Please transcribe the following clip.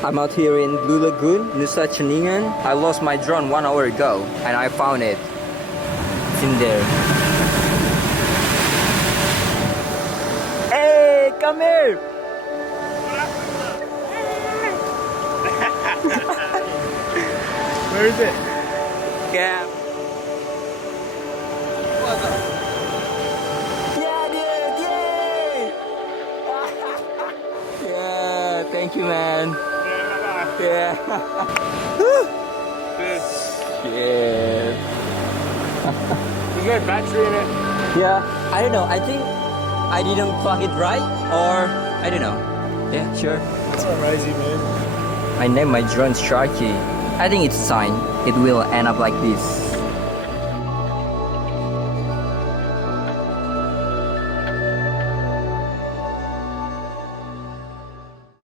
I'm out here in Blue Lagoon, Nusa Ceningan. I lost my drone 1 hour ago and I found it. It's in there. Hey, come here! Where is it? Yeah. Yeah, dude, yay! Yeah, thank you, man. Yeah. Shit. Is there a battery in it? Yeah, I don't know. I think I didn't plug it right, or I don't know. Yeah, sure. That's crazy, man. I named my drone Sharky. I think it's a sign. It will end up like this.